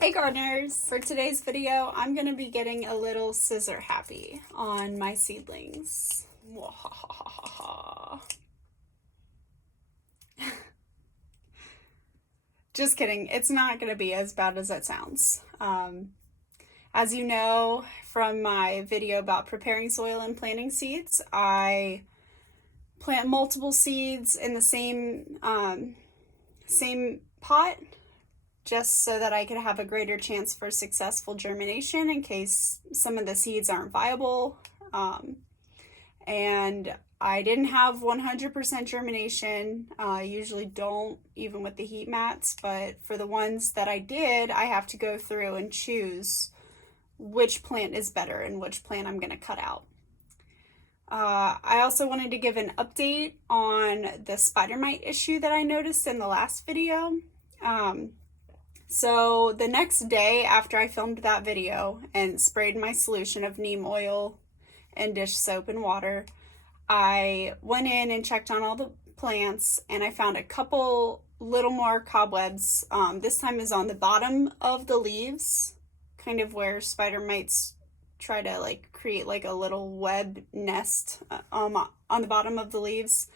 Hey gardeners! For today's video, I'm going to be getting a little scissor happy on my seedlings. Just kidding, it's not going to be as bad as it sounds. As you know from my video about preparing soil and planting seeds, I plant multiple seeds in the same pot, just so that I could have a greater chance for successful germination in case some of the seeds aren't viable. And I didn't have 100% germination. I usually don't, even with the heat mats, but for the ones that I did, I have to go through and choose which plant is better and which plant I'm going to cut out. I also wanted to give an update on the spider mite issue that I noticed in the last video. So the next day after I filmed that video and sprayed my solution of neem oil and dish soap and water, I went in and checked on all the plants and I found a couple little more cobwebs. This time is on the bottom of the leaves, kind of where spider mites try to create a little web nest on the bottom of the leaves.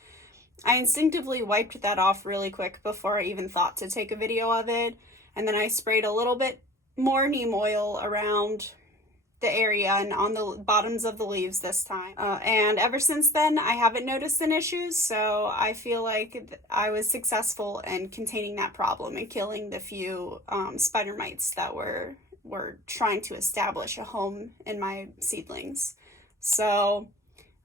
I instinctively wiped that off really quick before I even thought to take a video of it. And then I sprayed a little bit more neem oil around the area and on the bottoms of the leaves this time. And ever since then, I haven't noticed an issue, so I feel like I was successful in containing that problem and killing the few spider mites that were trying to establish a home in my seedlings. So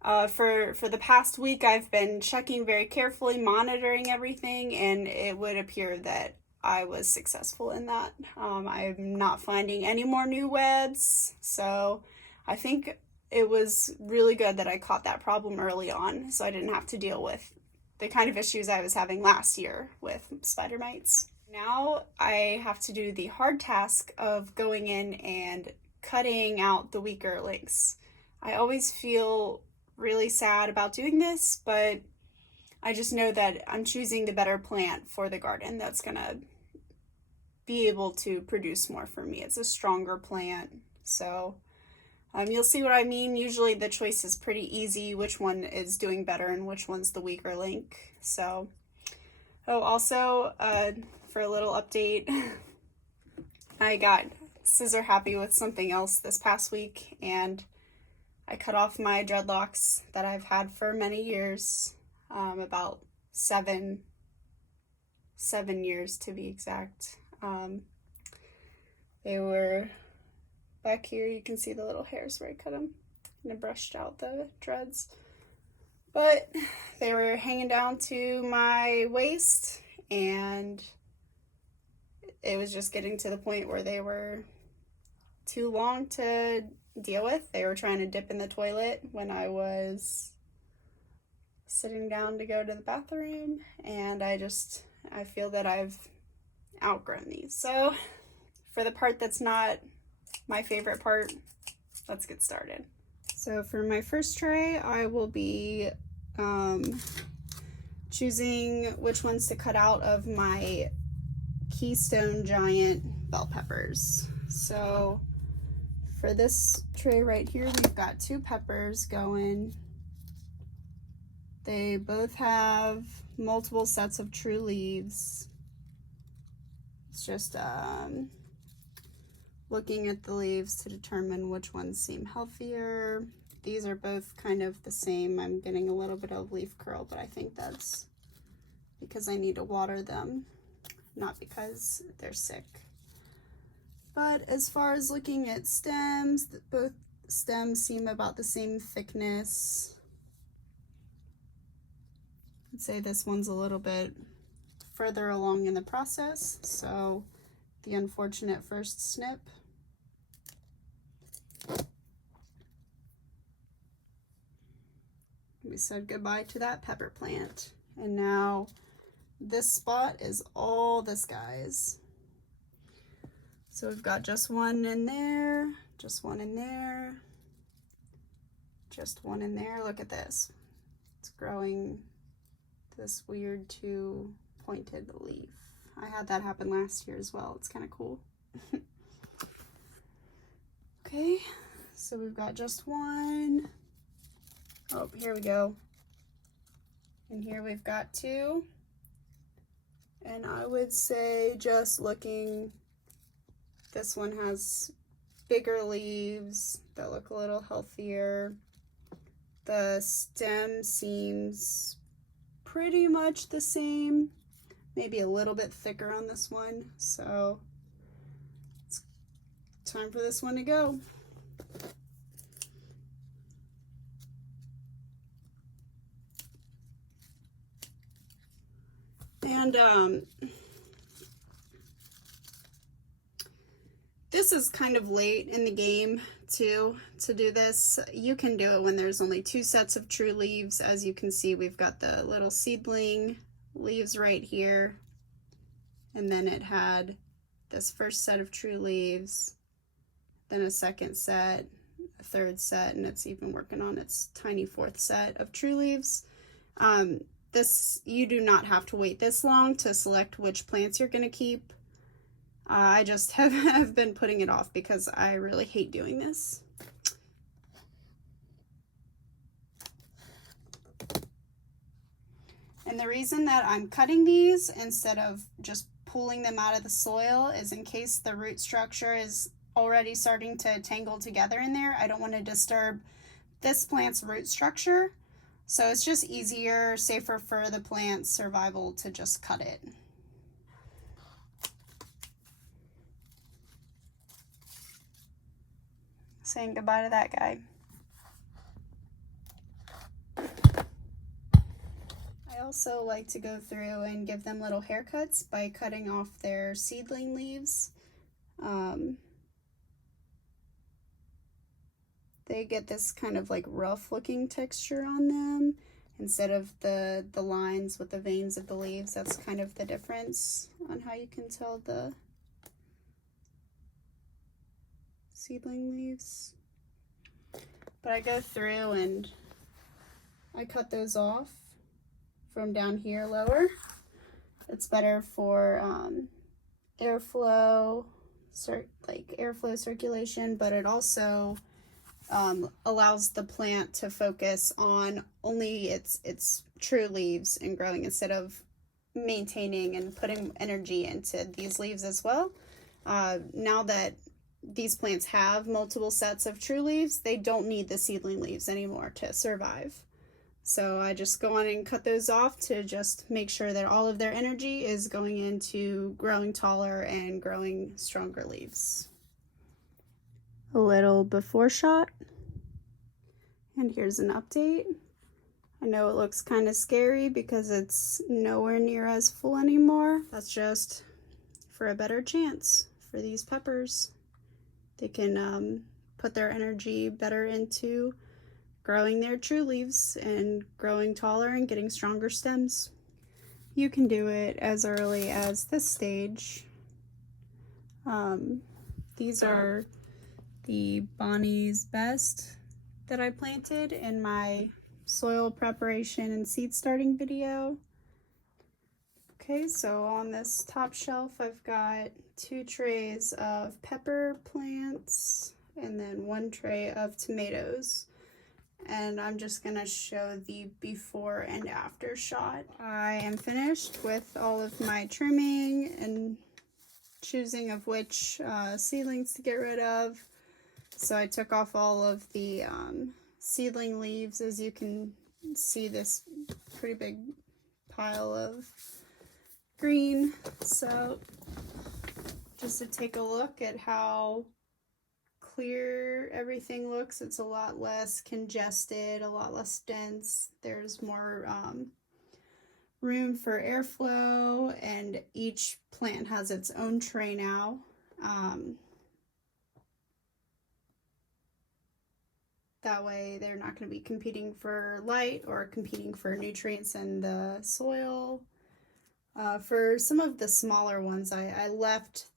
for the past week, I've been checking very carefully, monitoring everything, and it would appear that I was successful in that. I'm not finding any more new webs, so I think it was really good that I caught that problem early on, so I didn't have to deal with the kind of issues I was having last year with spider mites. Now I have to do the hard task of going in and cutting out the weaker links. I always feel really sad about doing this, but I just know that I'm choosing the better plant for the garden that's gonna be able to produce more for me. It's a stronger plant, so you'll see what I mean. Usually the choice is pretty easy, which one is doing better and which one's the weaker link. So, also for a little update, I got scissor happy with something else this past week, and I cut off my dreadlocks that I've had for many years, about seven years to be exact. They were back here. You can see the little hairs where I cut them, and I brushed out the dreads, but they were hanging down to my waist, and it was just getting to the point where they were too long to deal with. They were trying to dip in the toilet when I was sitting down to go to the bathroom, and I feel that I've outgrown these. So for the part that's not my favorite part, let's get started. So for my first tray, I will be choosing which ones to cut out of my Keystone giant bell peppers. So for this tray right here, we've got 2 peppers going. They both have multiple sets of true leaves. It's just looking at the leaves to determine which ones seem healthier. These are both kind of the same. I'm getting a little bit of leaf curl, but I think that's because I need to water them, not because they're sick. But as far as looking at stems, both stems seem about the same thickness. I'd say this one's a little bit further along in the process, so the unfortunate first snip. We said goodbye to that pepper plant, and now this spot is all this, guys. So we've got just one in there, just one in there, just one in there. Look at this. It's growing this weird 2-pointed leaf. I had that happen last year as well. It's kind of cool. Okay, so we've got just one. Oh, here we go. And here we've got two. And I would say, just looking, this one has bigger leaves that look a little healthier. The stem seems pretty much the same, maybe a little bit thicker on this one. So it's time for this one to go. And this is kind of late in the game too to do this. You can do it when there's only 2 sets of true leaves. As you can see, we've got the little seedling leaves right here, and then it had this first set of true leaves, then a second set, a third set, and it's even working on its tiny 4th set of true leaves. You do not have to wait this long to select which plants you're going to keep. I just have been putting it off because I really hate doing this. And the reason that I'm cutting these instead of just pulling them out of the soil is in case the root structure is already starting to tangle together in there. I don't want to disturb this plant's root structure. So it's just easier, safer for the plant's survival to just cut it. Saying goodbye to that guy. I also like to go through and give them little haircuts by cutting off their seedling leaves. They get this kind of like rough looking texture on them instead of the lines with the veins of the leaves. That's kind of the difference on how you can tell the seedling leaves. But I go through and I cut those off from down here lower. It's better for airflow circulation, but it also allows the plant to focus on only its true leaves and growing instead of maintaining and putting energy into these leaves as well. Now that these plants have multiple sets of true leaves, they don't need the seedling leaves anymore to survive. So I just go on and cut those off to just make sure that all of their energy is going into growing taller and growing stronger leaves. A little before shot. And here's an update. I know it looks kind of scary because it's nowhere near as full anymore. That's just for a better chance for these peppers. They can put their energy better into growing their true leaves and growing taller and getting stronger stems. You can do it as early as this stage. These are the Bonnie's Best that I planted in my soil preparation and seed starting video. Okay, so on this top shelf I've got 2 trays of pepper plants and then 1 tray of tomatoes. And I'm just gonna show the before and after shot. I am finished with all of my trimming and choosing of which seedlings to get rid of. So I took off all of the seedling leaves. As you can see, this pretty big pile of green. So just to take a look at how clear everything looks, it's a lot less congested, a lot less dense. There's more room for airflow, and each plant has its own tray now. That way they're not going to be competing for light or competing for nutrients in the soil. For some of the smaller ones, I left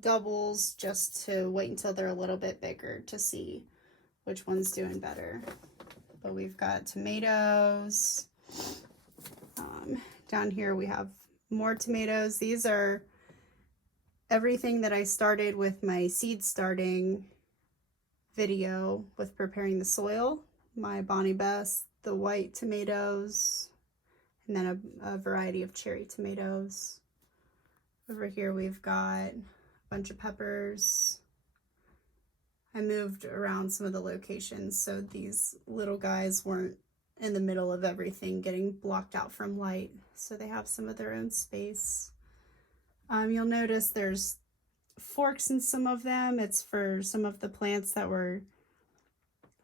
doubles just to wait until they're a little bit bigger to see which one's doing better. But we've got tomatoes. Down here we have more tomatoes. These are everything that I started with my seed starting video with preparing the soil, my Bonnie Best, the white tomatoes, and then a variety of cherry tomatoes. Over here we've got a bunch of peppers. I moved around some of the locations so these little guys weren't in the middle of everything getting blocked out from light, so they have some of their own space. You'll notice there's forks in some of them. It's for some of the plants that were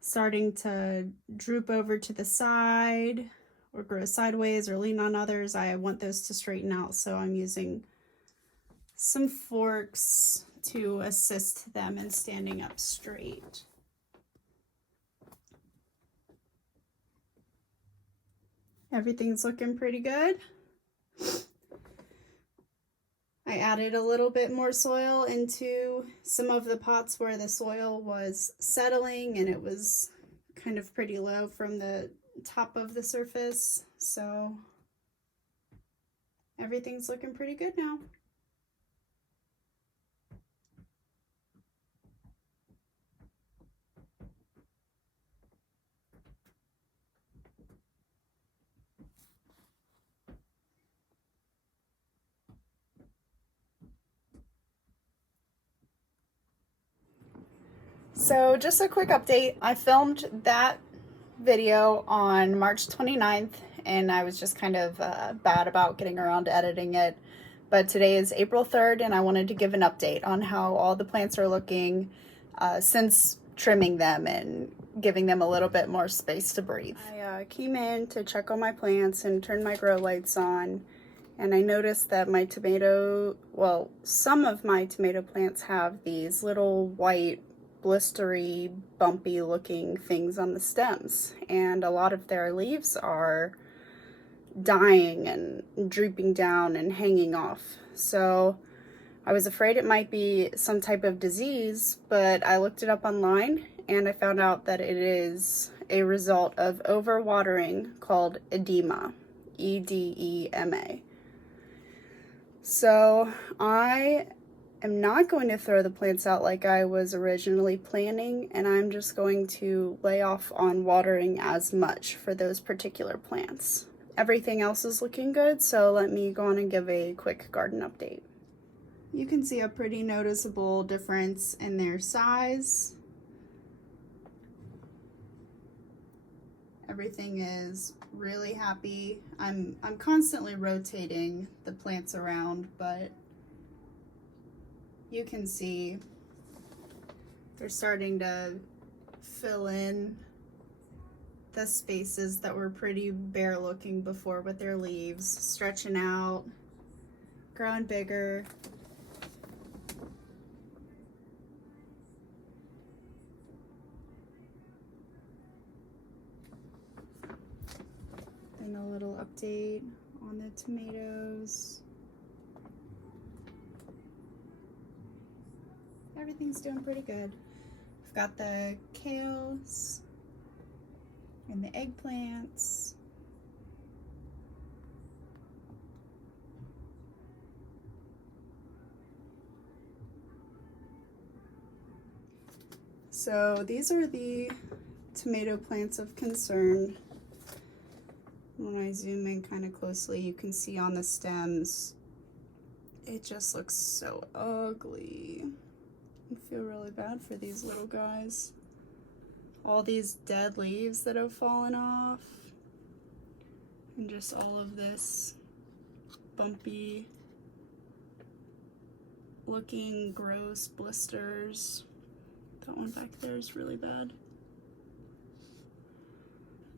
starting to droop over to the side or grow sideways or lean on others. I want those to straighten out, so I'm using some forks to assist them in standing up straight. Everything's looking pretty good. I added a little bit more soil into some of the pots where the soil was settling and it was kind of pretty low from the top of the surface. So everything's looking pretty good now. So just a quick update. I filmed that video on March 29th and I was just kind of bad about getting around to editing it. But today is April 3rd and I wanted to give an update on how all the plants are looking since trimming them and giving them a little bit more space to breathe. I came in to check on my plants and turn my grow lights on, and I noticed that my some of my tomato plants have these little white blistery, bumpy looking things on the stems, and a lot of their leaves are dying and drooping down and hanging off. So I was afraid it might be some type of disease, but I looked it up online and I found out that it is a result of overwatering called edema, E-D-E-M-A. So I am not going to throw the plants out like I was originally planning, and I'm just going to lay off on watering as much for those particular plants. Everything else is looking good, so let me go on and give a quick garden update. You can see a pretty noticeable difference in their size. Everything is really happy. I'm constantly rotating the plants around, but you can see they're starting to fill in the spaces that were pretty bare looking before with their leaves, stretching out, growing bigger. And a little update on the tomatoes. Everything's doing pretty good. We've got the kales and the eggplants. So these are the tomato plants of concern. When I zoom in kind of closely, you can see on the stems, it just looks so ugly. I feel really bad for these little guys. All these dead leaves that have fallen off, and just all of this bumpy looking gross blisters. That one back there is really bad.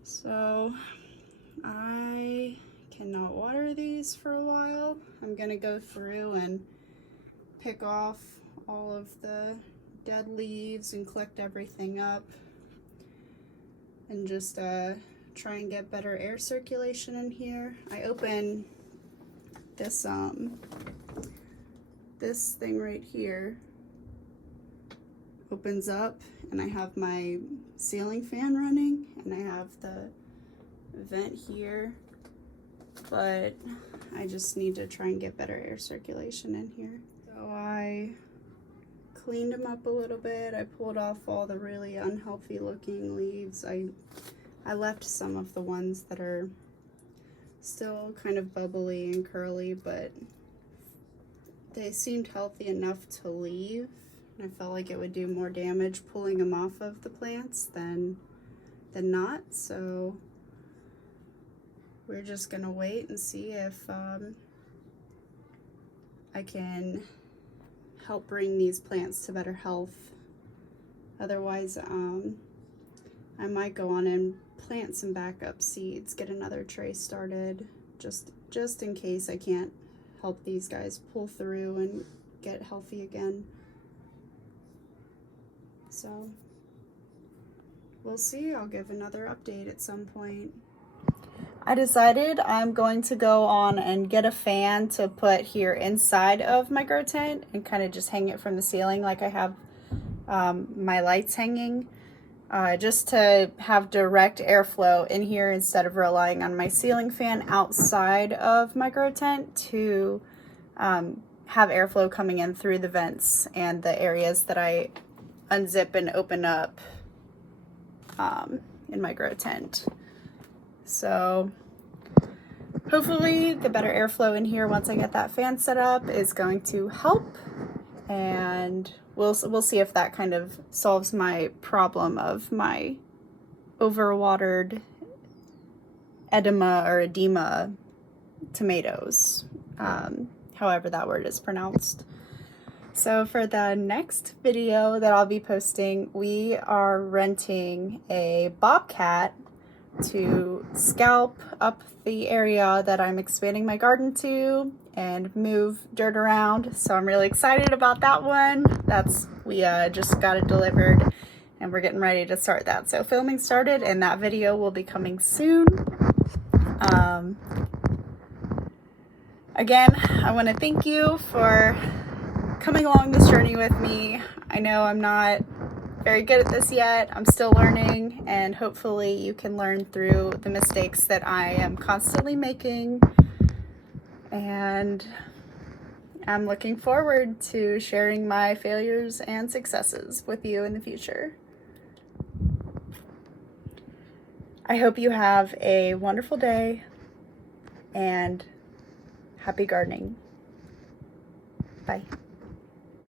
So I cannot water these for a while. I'm gonna go through and pick off all of the dead leaves and collect everything up and just try and get better air circulation in here. I open this this thing right here opens up, and I have my ceiling fan running, and I have the vent here, but I just need to try and get better air circulation in here. So I cleaned them up a little bit. I pulled off all the really unhealthy looking leaves. I left some of the ones that are still kind of bubbly and curly, but they seemed healthy enough to leave. I felt like it would do more damage pulling them off of the plants than not, so we're just gonna wait and see if I can help bring these plants to better health. Otherwise, I might go on and plant some backup seeds, get another tray started, just in case I can't help these guys pull through and get healthy again. So we'll see. I'll give another update at some point. I decided I'm going to go on and get a fan to put here inside of my grow tent and kind of just hang it from the ceiling like I have my lights hanging, just to have direct airflow in here instead of relying on my ceiling fan outside of my grow tent to have airflow coming in through the vents and the areas that I unzip and open up in my grow tent. So hopefully the better airflow in here once I get that fan set up is going to help, and we'll see if that kind of solves my problem of my overwatered edema tomatoes, however that word is pronounced. So for the next video that I'll be posting, we are renting a bobcat to scalp up the area that I'm expanding my garden to and move dirt around. So I'm really excited about that one. We just got it delivered and we're getting ready to start that. So filming started and that video will be coming soon. Again, I want to thank you for coming along this journey with me. I know I'm not very good at this yet. I'm still learning, and hopefully you can learn through the mistakes that I am constantly making. And I'm looking forward to sharing my failures and successes with you in the future. I hope you have a wonderful day and happy gardening. Bye.